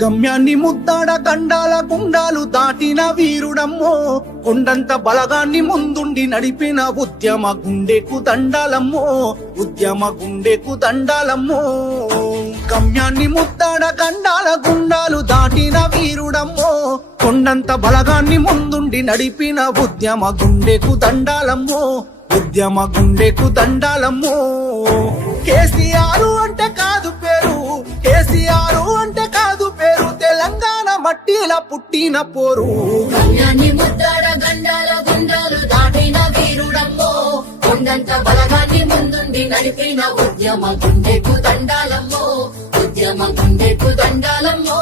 గమ్యాన్ని ముద్దాడ గండాల గుండాలు దాటిన వీరుడమ్మో, కొండంత బలగాన్ని ముందుండి నడిపిన ఉద్యమ గుండెకు దండాలమ్మో, ఉద్యమ గుండెకు దండాలమ్మో. గమ్యాన్ని ముద్దాడ గండాల గుండాలు దాటిన వీరుడమ్మో, కొండంత బలగాన్ని ముందుండి నడిపిన ఉద్యమ గుండెకు దండాలమ్మో, ఉద్యమ గుండెకు దండాలమ్మో. కేసీఆర్ అంటే కాదు పేరు, కేసీఆర్ అంటే కాదు పేరు, తెలంగాణ మట్టిల పుట్టిన పోరు. గమ్యాన్ని ముద్దాడ గండాల గుండాలు దాటిన వీరుడమ్మో, కొండంత బలగాన్ని ముందుండి నడిపిన ఉద్యమ గుండెకు దండాలమ్మో, ఉద్యమ గుండెకు దండాలమ్మో.